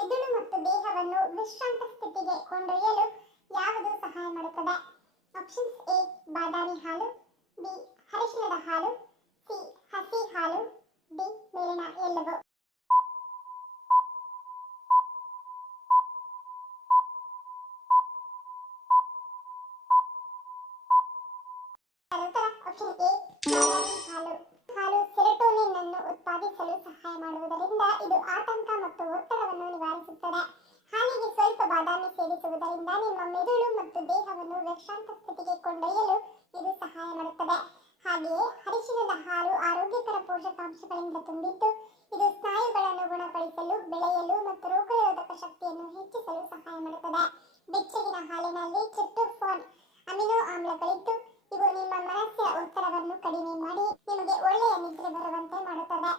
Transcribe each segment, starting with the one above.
ಮೆದುಳು ಮತ್ತು ದೇಹವನ್ನು ವಿಶ್ರಾಂತ ಸ್ಥಿತಿಗೆ ಕೊಂಡೊಯ್ಯಲು ಯಾವುದು ಸಹಾಯ ಮಾಡುತ್ತದೆ? ಆಪ್ಷನ್ಸ್ ಎ ಬಾದಾಮಿ ಹಾಲು, ಬಿ ಅರಿಶಿಣದ ಹಾಲು, ಸಿ ಹಸಿ ಹಾಲು, ಡಿ ಮೇಲಿನ ಎಲ್ಲವೂ. ಆಪ್ಷನ್ ಎ ಬಾದಾಮಿ ಹಾಲು. ಹಾಲು ಸೆರೋಟೋನಿನ್ ಅನ್ನು ಉತ್ಪಾದಿಸಲು ಸಹಾಯ ಮಾಡುವುದರಿಂದ ಇದು ಆತಂಕ ಮತ್ತು ಒತ್ತಡವನ್ನು ನಿವಾರಿಸುತ್ತದೆ. ಹಾಲಿಗೆ ಸ್ವಲ್ಪ ಬಾದಾಮಿ ಸೇರಿಸುವುದರಿಂದ ನಿಮ್ಮ ಮೆದುಳು ಮತ್ತು ದೇಹವನ್ನು ವಿಶ್ರಾಂತ ಸ್ಥಿತಿಗೆ ಕೊಂಡೊಯ್ಯಲು ಇದು ಸಹಾಯ ಮಾಡುತ್ತದೆ. ಹಾಗೆಯೇ ಅರಿಶಿಣದ ಹಾಲು ಆರೋಗ್ಯಕರ ಪೋಷಕಾಂಶಗಳಿಂದ ತುಂಬಿದ್ದು ಇದು ಸ್ನಾಯುಗಳನ್ನು ಗುಣಪಡಿಸಲು, ಬೆಳೆಯಲು ಮತ್ತು ರೋಗನಿರೋಧಕ ಶಕ್ತಿಯನ್ನು ಹೆಚ್ಚಿಸಲು ಸಹಾಯ ಮಾಡುತ್ತದೆ. ಬೆಚ್ಚಗಿನ ಹಾಲಿನಲ್ಲಿ ಟ್ರಿಪ್ಟೋಫಾನ್ ಅಮಿನೋ ಆಮ್ಲಗಳಿದ್ದು ಇವು ನಿಮ್ಮ ಮನಸ್ಸಿನ ಒತ್ತಡವನ್ನು ಕಡಿಮೆ ಮಾಡಿ ನಿಮಗೆ ಒಳ್ಳೆಯ ನಿದ್ರೆ ಬರುವಂತೆ ಮಾಡುತ್ತದೆ.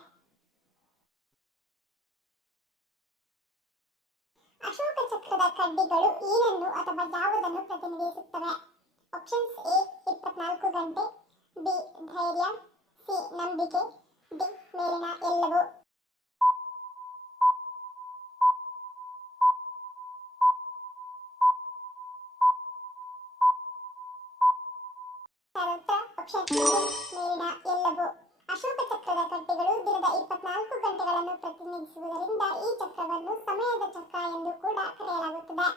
ಅಶೋಕ ಚಕ್ರದ ಕಡ್ಡಿಗಳು ಏನನ್ನು ಅಥವಾ ಯಾವುದನ್ನು ಪ್ರತಿನಿಧಿಸುತ್ತವೆ? ಆಪ್ಷನ್ಸ್ ಎ 24 ಗಂಟೆ, ಬಿ ಧೈರ್ಯ, ಸಿ ನಂಬಿಕೆ, ಡಿ ಮೇಲಿನ ಎಲ್ಲವೂ. ಆಪ್ಷನ್ ಎ ಮೇಲಿನ ಎಲ್ಲವೂ. ಅಶೋಕ ಚಕ್ರದ ಕಡ್ಡಿಗಳು ದಿನದ 24 ಗಂಟೆಗಳನ್ನು ಪ್ರತಿನಿಧಿಸುವುದರಿಂದ ಈ ಚಕ್ರವನ್ನು ಸಮಯದ ಚಕ್ರ ಎಂದು ಕೂಡ ಕರೆಯಲಾಗುತ್ತದೆ.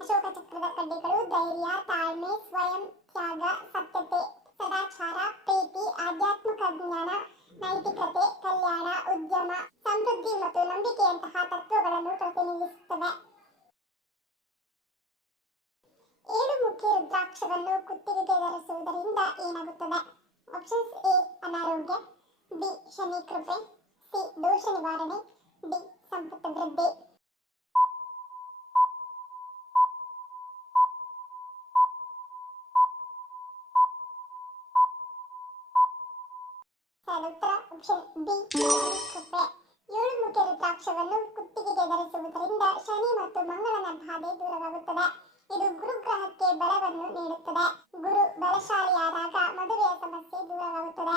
ಅಶೋಕ ಚಕ್ರದ ಕಡ್ಡಿಗಳು ಧೈರ್ಯ, ತಾಳ್ಮೆ, ಸ್ವಯಂ ತ್ಯಾಗ, ಸತ್ಯತೆ, ಸದಾಚಾರ, ಪ್ರೀತಿ, ಆಧ್ಯಾತ್ಮಿಕ ಜ್ಞಾನ, ನೈತಿಕತೆ, ಕಲ್ಯಾಣ, ಉದ್ಯಮ, ಸಮೃದ್ಧಿ ಮತ್ತು ನಂಬಿಕೆಯಂತಹ ತತ್ವಗಳನ್ನು ಪ್ರತಿನಿಧಿಸುತ್ತವೆ. 7 ಮುಖ್ಯ ರುದ್ರಾಕ್ಷವನ್ನು ಕುತ್ತಿಗೆಗೆ ಧರಿಸುವುದರಿಂದ ಏನಾಗುತ್ತದೆ? ಆಪ್ಷನ್ಸ್ ಎ ಅನಾರೋಗ್ಯ, ಬಿ ಶನಿ ಕೃಪೆ, ಸಿ ದೋಷ ನಿವಾರಣೆ, ಡಿ ಸಂಪತ್ತು ವೃದ್ಧಿ. ಆಪ್ಷನ್ ಬಿ ಕೃಪೆ. 7 ಮುಖ್ಯ ರುದ್ರಾಕ್ಷವನ್ನು ಕುತ್ತಿಗೆಗೆ ಧರಿಸುವುದರಿಂದ ಶನಿ ಮತ್ತು ಮಂಗಳನ ಬಾಧೆ ದೂರವಾಗುತ್ತದೆ. ಇದು ಗುರುಗ್ರಹಕ್ಕೆ ಬಲವನ್ನು ನೀಡುತ್ತದೆ. ಗುರು ಬಲಶಾಲಿಯಾದಾಗ ಮದುವೆಯ ಸಮಸ್ಯೆ ದೂರವಾಗುತ್ತದೆ.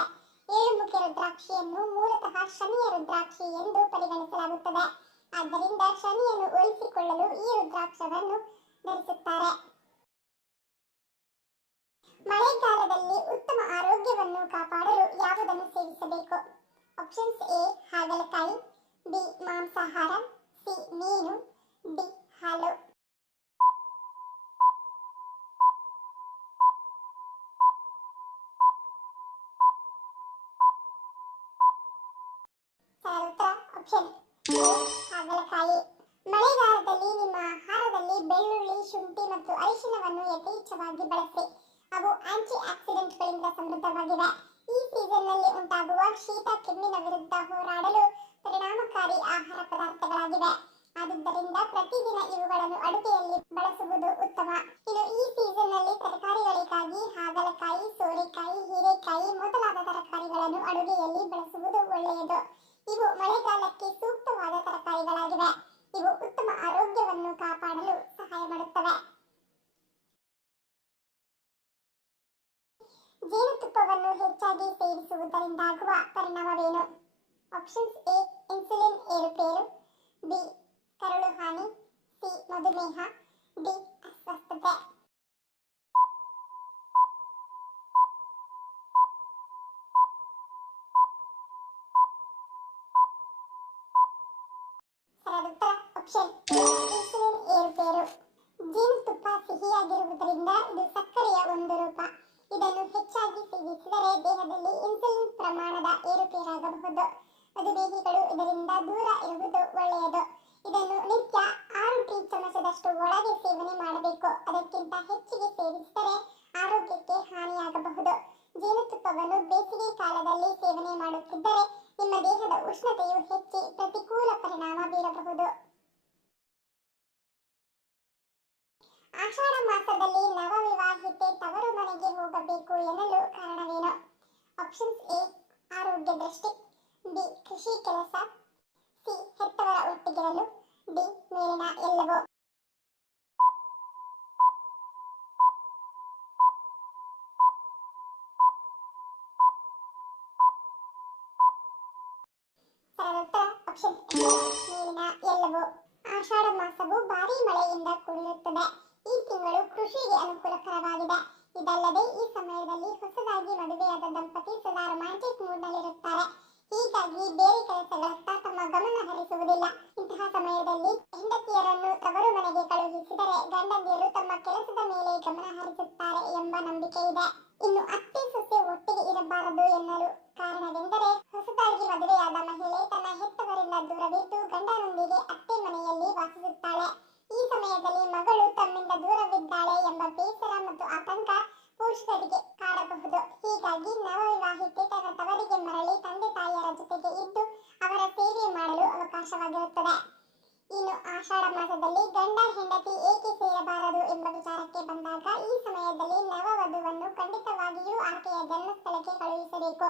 7 ಮುಖ್ಯ ರುದ್ರಾಕ್ಷಿಯನ್ನು ಮೂಲತಃ ಶನಿಯ ರುದ್ರಾಕ್ಷಿ ಎಂದು ಪರಿಗಣಿಸಲಾಗುತ್ತದೆ. ಆದ್ದರಿಂದ ಶನಿಯನ್ನು ಒಲಿಸಿಕೊಳ್ಳಲು ಈ ರುದ್ರಾಕ್ಷವನ್ನು ಧರಿಸುತ್ತಾರೆ. ಮಳೆಗಾಲದಲ್ಲಿ ಉತ್ತಮ ಆರೋಗ್ಯವನ್ನು ಕಾಪಾಡಲು ಯಾವುದನ್ನು ಸೇವಿಸಬೇಕು? ಆಪ್ಷನ್ಸ್ ಎ ಹಾಗಲಕಾಯಿ, ಬಿ ಮಾಂಸಾಹಾರ, ಸಿ ಮೀನು, ಡಿ ಹಾಲು. ಆಪ್ಷನ್ ಎ ಹಾಗಲಕಾಯಿ. ಮಳೆಗಾಲದಲ್ಲಿ ನಿಮ್ಮ ಆಹಾರದಲ್ಲಿ ಬೆಳ್ಳುಳ್ಳಿ, ಶುಂಠಿ ಮತ್ತು ಅರಿಶಿಣವನ್ನು ಯಥೇಚ್ಛವಾಗಿ ಬಳಸಿ. ಅವು ಆಂಟಿ ಆಕ್ಸಿಡೆಂಟ್ಗಳಿಂದ ಸಮೃದ್ಧವಾಗಿವೆ. ಈ ಸೀಸನ್ನಲ್ಲಿ ಉಂಟಾಗುವ ಶೀತ ಕೆಮ್ಮಿನ ವಿರುದ್ಧ ಹೋರಾಡಲು ಪರಿಣಾಮಕಾರಿ ಆಹಾರ ಪದಾರ್ಥಗಳಾಗಿವೆ. ಆದುದರಿಂದ ಪ್ರತಿದಿನ ಇವುಗಳನ್ನು ಅಡುಗೆಯಲ್ಲಿ ಬಳಸುವುದು ಉತ್ತಮ. ಇನ್ನು ಈ ಸೀಸನ್ನಲ್ಲಿ ತರಕಾರಿಗಳಿಗಾಗಿ ಹಾಗಲಕಾಯಿ, ಸೋರೆಕಾಯಿ, ಹೀರೆಕಾಯಿ ಮೊದಲಾದ ತರಕಾರಿಗಳನ್ನು ಅಡುಗೆಯಲ್ಲಿ ಬಳಸುವುದು ಒಳ್ಳೆಯದು. ಇವು ಮಳೆಗಾಲಕ್ಕೆ ಸೂಕ್ತವಾದ ತರಕಾರಿಗಳಾಗಿವೆ. ಇವು ಉತ್ತಮ ಆರೋಗ್ಯವನ್ನು ಕಾಪಾಡಲು ಸಹಾಯ ಮಾಡುತ್ತವೆ. ಜೇನುತುಪ್ಪವನ್ನು ಹೆಚ್ಚಾಗಿ ಸೇವಿಸುವುದರಿಂದಾಗುವ ಪರಿಣಾಮವೇನು? ಆಪ್ಷನ್ಸ್ ಎ ಇನ್ಸುಲಿನ್ ಏರುಪೇರು, ಬಿ ಕರುಳು ಹಾನಿ, ಸಿ ಮಧುಮೇಹ, ಡಿ ಅಸ್ವಸ್ಥತೆ. ಆಪ್ಷನ್ ಇನ್ಸುಲಿನ್ ಏರುಪೇರು. ಜೇನುತುಪ್ಪ ಸಿಹಿಯಾಗಿರುವುದರಿಂದ ಇದು ಸಕ್ಕರೆಯ ಒಂದು ರೂಪ. ಇದನ್ನು ಹೆಚ್ಚಾಗಿ ಸೇವಿಸಿದರೆ ದೇಹದಲ್ಲಿ ಇನ್ಸುಲಿನ್ ಪ್ರಮಾಣದ ಏರುಪೇರಾಗಬಹುದು. ಮಧುಮೇಹಿಗಳು ಇದರಿಂದ ದೂರ ಇರುವುದು ಒಳ್ಳೆಯದು. ಇದನ್ನು ನಿತ್ಯ 6 ಟೀ ಚಮಚದಷ್ಟು ಒಳಗೆ ಸೇವನೆ ಮಾಡಬೇಕು. ಅದಕ್ಕಿಂತ ಹೆಚ್ಚಿಗೆ ಸೇವಿಸಿದರೆ ಆರೋಗ್ಯಕ್ಕೆ ಹಾನಿಯಾಗಬಹುದು. ಜೇನುತುಪ್ಪವನ್ನು ಬೇಸಿಗೆ ಕಾಲದಲ್ಲಿ ಸೇವನೆ ಮಾಡುತ್ತಿದ್ದರೆ ನಿಮ್ಮ ದೇಹದ ಉಷ್ಣತೆಯು ಹೆಚ್ಚಿ ಪ್ರತಿಕೂಲ ಪರಿಣಾಮ ಬೀರಬಹುದು. ಆಷಾಢ ಮಾಸದಲ್ಲಿ ನವವಿವಾಹಿತೆ ತವರು ಮನೆಗೆ ಹೋಗಬೇಕು ಎನ್ನಲು ಕಾರಣವೇನು? ಆಪ್ಷನ್ಸ್ ಎ ಆರೋಗ್ಯ ದೃಷ್ಟಿ, ಬಿ ಕೃಷಿ ಕೆಲಸ, ಸಿ ಹೆತ್ತವರ ಒಟ್ಟಿಗಿರಲು, ಡಿ ಮೇಲಿನ ಎಲ್ಲವೂ. ಆಪ್ಷನ್ ಮೇಲಿನ ಎಲ್ಲವೂ. ಆಷಾಢ ಮಾಸವು ಭಾರೀ ಮಳೆಯಿಂದ ಕೂಡಿರುತ್ತದೆ. ಈ ತಿಂಗಳು ಕೃಷಿಗೆ ಅನುಕೂಲಕರವಾಗಿದೆ. ಇದಲ್ಲದೆ ಈ ಸಮಯದಲ್ಲಿ ಹೊಸದಾಗಿ ಮದುವೆಯಾದ ದಂಪತಿ ಸದಾ ರೊಮ್ಯಾಂಟಿಕ್ ಮೂಡ್ನಲ್ಲಿರುತ್ತಾರೆ. ಹೀಗಾಗಿ ಬೇರೆ ಕೆಲಸಗಳತ್ತ ತಮ್ಮ ಗಮನ ಹರಿಸುವುದಿಲ್ಲ. ಇಂತಹ ಸಮಯದಲ್ಲಿ ಹೆಂಡತಿಯರನ್ನು ತವರು ಮನೆಗೆ ಕಳುಹಿಸಿದರೆ ಗಂಡಂದಿರು ತಮ್ಮ ಕೆಲಸದ ಮೇಲೆ ಗಮನ ಹರಿಸುತ್ತಾರೆ ಎಂಬ ನಂಬಿಕೆ ಇದೆ. ಇನ್ನು ಅತ್ತೆ ಸೊಸೆ ಒಟ್ಟಿಗೆ ಇರಬಾರದು ಎನ್ನಲು ಕಾರಣವೆಂದರೆ, ಹೊಸದಾಗಿ ಮದುವೆಯಾದ ಮಹಿಳೆ ತನ್ನ ಹೆತ್ತವರಿಂದ ದೂರವಿದ್ದು ಗಂಡನೊಂದಿಗೆ ಅತ್ತೆ ಮನೆಯಲ್ಲಿ ವಾಸಿಸುತ್ತಾಳೆ. ಈ ಸಮಯದಲ್ಲಿ ಮಗಳು ತಮ್ಮಿಂದ ದೂರವಿದ್ದಾಳೆ ಎಂಬ ಬೇಸರ ಮತ್ತು ಆತಂಕ ಪೋಷಕರಿಗೆ ಕಾಡಬಹುದು. ಹೀಗಾಗಿ ನವವಿವಾಹಿತೆ ತನ್ನ ತವರಿಗೆ ಮರಳಿ ತಂದೆ ತಾಯಿಯರ ಜೊತೆಗೆ ಇದ್ದು ಅವರ ಸೇವೆ ಮಾಡಲು ಅವಕಾಶವಾಗಿರುತ್ತದೆ. ಇನ್ನು ಆಷಾಢ ಮಾಸದಲ್ಲಿ ಗಂಡ ಹೆಂಡತಿ ಏಕೆ ಸೇರಬಾರದು ಎಂಬ ವಿಚಾರಕ್ಕೆ ಬಂದಾಗ, ಈ ಸಮಯದಲ್ಲಿ ನವವಧುವನ್ನು ಖಂಡಿತವಾಗಿಯೂ ಆಕೆಯ ಜನ್ಮಸ್ಥಳಕ್ಕೆ ಕಳುಹಿಸಬೇಕು.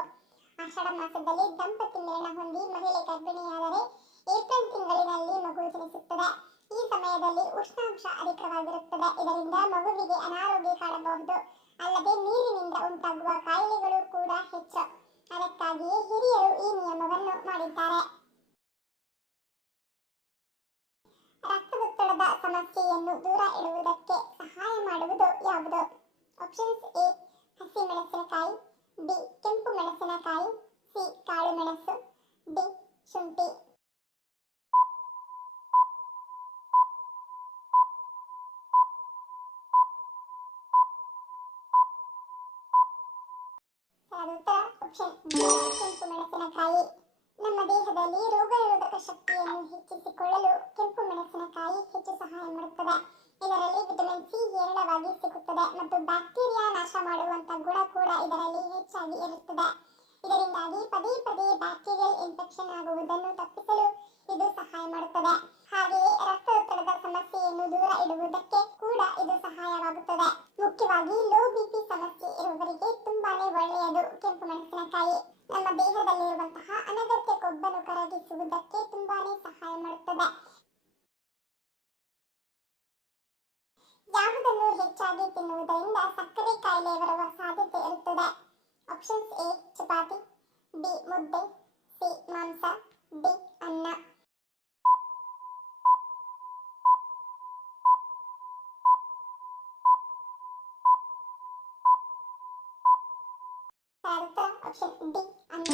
ಆಷಾಢ ಮಾಸದಲ್ಲಿ ದಂಪತಿ ಮಿಲನ ಹೊಂದಿ ಮಹಿಳೆ ಗರ್ಭಿಣಿಯಾದರೆ ಏಪ್ರಿಲ್ ತಿಂಗಳಿನಲ್ಲಿ ಮಗು ಜನಿಸುತ್ತದೆ. ಈ ಸಮಯದಲ್ಲಿ ಉಷ್ಣಾಂಶ ಅಧಿಕವಾಗಿರುತ್ತದೆ. ಇದರಿಂದ ಮಗುವಿಗೆ ಅನಾರೋಗ್ಯ ಕಾಡಬಹುದು. ಅಲ್ಲದೆ ನೀರಿನಿಂದ ಉಂಟಾಗುವ ಕಾಯಿಲೆಗಳು ಕೂಡ ಹೆಚ್ಚು. ಅದಕ್ಕಾಗಿಯೇ ಹಿರಿಯರು ಈ ನಿಯಮವನ್ನು ಮಾಡಿದ್ದಾರೆ. ರಕ್ತದೊತ್ತಡದ ಸಮಸ್ಯೆಯನ್ನು ದೂರ ಇಡುವುದಕ್ಕೆ ಸಹಾಯ ಮಾಡುವುದು ಯಾವುದು? ಆಪ್ಷನ್ಸ್: ಎ ಹಸಿಮೆಣಸಿನಕಾಯಿ, ಬಿ ಕೆಂಪು ಮೆಣಸಿನಕಾಯಿ, ಸಿ ಕಾಳು ಮೆಣಸು, ಡಿ ಶುಂಠಿ. ಆಪ್ಷನ್ ಬಿ ಕೆಂಪು ಮೆಣಸಿನಕಾಯಿ. ನಮ್ಮ ದೇಹದಲ್ಲಿ ರೋಗ ನಿರೋಧಕ ಶಕ್ತಿಯನ್ನು ಹೆಚ್ಚಿಸಿಕೊಳ್ಳಲು ಕೆಂಪು ಮೆಣಸಿನಕಾಯಿ ಹೆಚ್ಚು ಸಹಾಯ ಮಾಡುತ್ತದೆ. ಇದರಲ್ಲಿ ವಿಟಮಿನ್ ಸಿ ಹೇರಳವಾಗಿ ಸಿಗುತ್ತದೆ ಮತ್ತು ಬ್ಯಾಕ್ಟೀರಿಯಾ ನಾಶ ಮಾಡುವಂತ ಗುಣ ಕೂಡ ಇದರಲ್ಲಿ ಹೆಚ್ಚಾಗಿ ಇರುತ್ತದೆ. ಇದರಿಂದಾಗಿ ಪದೇ ಪದೇ ಬ್ಯಾಕ್ಟೀರಿಯಲ್ ಇನ್ಫೆಕ್ಷನ್ ಆಗುವುದನ್ನು ತಪ್ಪಿಸಲು ಇದು ಸಹಾಯ ಮಾಡುತ್ತದೆ. ಹಾಗೆಯೇ ರಕ್ತದೊತ್ತಡದ ಸಮಸ್ಯೆಯನ್ನು ದೂರ ಇಡುವುದಕ್ಕೆ ಕೂಡ ಇದು ಸಹಾಯವಾಗುತ್ತದೆ. ಮುಖ್ಯವಾಗಿ ಲೋ ಬಿಪಿ ಸಮಸ್ಯೆ ಇರುವವರಿಗೆ ತುಂಬಾನೇ ಒಳ್ಳೆಯದು ಕೆಂಪು ಮೆಣಸಿನಕಾಯಿ. ನಮ್ಮ ದೇಹದಲ್ಲಿರುವಂತಹ ಅನಗತ್ಯ ಕೊಬ್ಬನ್ನು ಕರಗಿಸುವುದಕ್ಕೆ ತುಂಬಾನೇ ಸಹಾಯ ಮಾಡುತ್ತದೆ. ಯಾವುದನ್ನು ಹೆಚ್ಚಾಗಿ ತಿನ್ನುವುದರಿಂದ ಸಕ್ಕರೆ ಕಾಯಿಲೆ ಬರುವ ಸಾಧ್ಯತೆ ಇರುತ್ತದೆ? ಆಪ್ಷನ್ಸ್: ಎ ಚಪಾತಿ, ಬಿ ಮುದ್ದೆ, ಸಿ ಮಾಂಸ, ಡಿ ಅನ್ನ. ಆಪ್ಷನ್ ಡಿ ಅನ್ನ.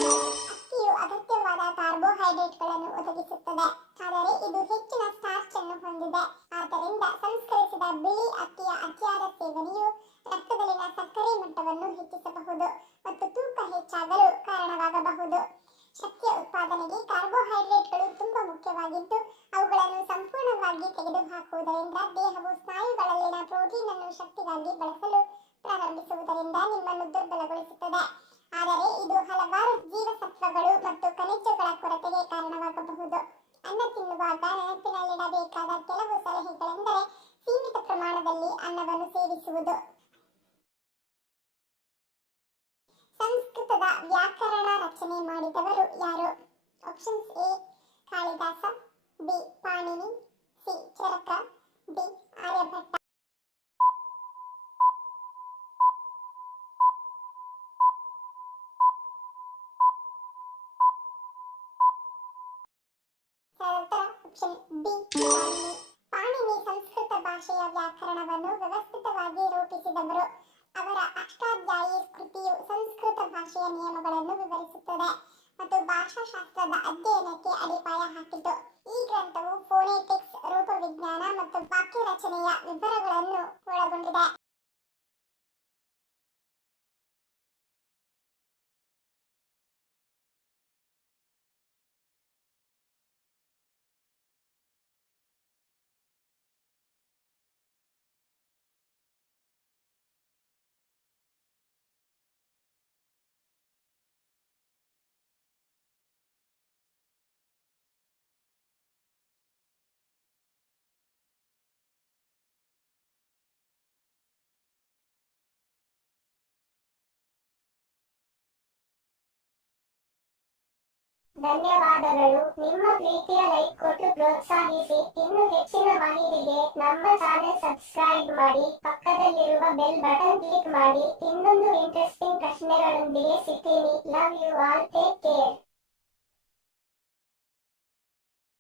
ಅಕ್ಕಿಯು ಅಗತ್ಯವಾದ ಕಾರ್ಬೋಹೈಡ್ರೇಟ್ಗಳನ್ನು ಒದಗಿಸುತ್ತದೆ, ಆದರೆ ಇದು ಹೆಚ್ಚಿನ ಸ್ಟಾರ್ಚ್ ಅನ್ನು ಹೊಂದಿದೆ. ಆದ್ದರಿಂದ ಸಂಸ್ಕರಿಸಿದ ಬಿಳಿ ಅಕ್ಕಿಯ ಅತಿಯಾದ ಸೇವನೆಯು ರಕ್ತದಲ್ಲಿನ ಸಕ್ಕರೆ ಮಟ್ಟವನ್ನು ಹೆಚ್ಚಿಸಬಹುದು ಮತ್ತು ತೂಕ ಹೆಚ್ಚಾಗಲು ಕಾರಣವಾಗಬಹುದು. ಶಕ್ತಿಯ ಉತ್ಪಾದನೆಗೆ ಕಾರ್ಬೋಹೈಡ್ರೇಟ್ಗಳು ತುಂಬಾ ಮುಖ್ಯವಾಗಿದ್ದು, ಅವುಗಳನ್ನು ಸಂಪೂರ್ಣವಾಗಿ ತೆಗೆದುಹಾಕುವುದರಿಂದ ದೇಹವು ಸ್ನಾಯುಗಳಲ್ಲಿನ ಪ್ರೋಟೀನ್ ಅನ್ನು ಶಕ್ತಿಗಾಗಿ ಬಳಸಲು ಪ್ರಾರಂಭಿಸುವುದರಿಂದ ನಿಮ್ಮನ್ನು ದುರ್ಬಲಗೊಳಿಸುತ್ತದೆ. ಆದರೆ ಇದು ಹಲವಾರು ಜೀವಸತ್ವಗಳು ಮತ್ತು ಖನಿಜಗಳ ಕೊರತೆಗೆ ಕಾರಣವಾಗಬಹುದು. ಅನ್ನ ತಿನ್ನುವಾಗ ನೆನಪಿನಲ್ಲಿಡಬೇಕಾದ ಕೆಲವು ಸಲಹೆಗಳೆಂದರೆ, ಸೀಮಿತ ಪ್ರಮಾಣದಲ್ಲಿ ಅನ್ನವನ್ನು ಸೇವಿಸುವುದು. ಸಂಸ್ಕೃತದ ವ್ಯಾಕರಣ ರಚನೆ ಮಾಡಿದವರು ಯಾರು? Options: A Kalidasa, B Panini, C Charaka, D Aryabhata. Option B Panini. Panini Sanskrit ಭಾಷೆಯ ವ್ಯಾಕರಣವನ್ನು ವ್ಯವಸ್ಥಿತವಾಗಿ ರೂಪಿಸಿದವರು. ಅವರ ಅಷ್ಟಾಧ್ಯಾಯಿ ಕೃತಿಯು ಸಂಸ್ಕೃತ ಭಾಷೆಯ ನಿಯಮಗಳನ್ನು ವಿವರಿಸುತ್ತದೆ ಮತ್ತು ಭಾಷಾಶಾಸ್ತ್ರದ ಅಧ್ಯಯನಕ್ಕೆ ಅಡಿಪಾಯ ಹಾಕಿತು. ಈ ಗ್ರಂಥವು ಫೋನೆಟಿಕ್ಸ್, ರೂಪವಿಜ್ಞಾನ ಮತ್ತು ವಾಕ್ಯ ರಚನೆಯ ವಿವರಗಳನ್ನು ಒಳಗೊಂಡಿದೆ. ಧನ್ಯವಾದಗಳು. ನಿಮ್ಮ ಪ್ರೀತಿಯ ಲೈಕ್ ಕೊಟ್ಟು ಪ್ರೋತ್ಸಾಹಿಸಿ. ಇನ್ನು ಹೆಚ್ಚಿನ ಮಾಹಿತಿಗೆ ನಮ್ಮ ಚಾನೆಲ್ ಸಬ್ಸ್ಕ್ರೈಬ್ ಮಾಡಿ, ಪಕ್ಕದಲ್ಲಿರುವ ಬೆಲ್ ಬಟನ್ ಕ್ಲಿಕ್ ಮಾಡಿ. ಇನ್ನೊಂದು ಇಂಟ್ರೆಸ್ಟಿಂಗ್ ಪ್ರಶ್ನೆಗಳೊಂದಿಗೆ ಸಿಗ್ತೀನಿ. Love you all. Take care.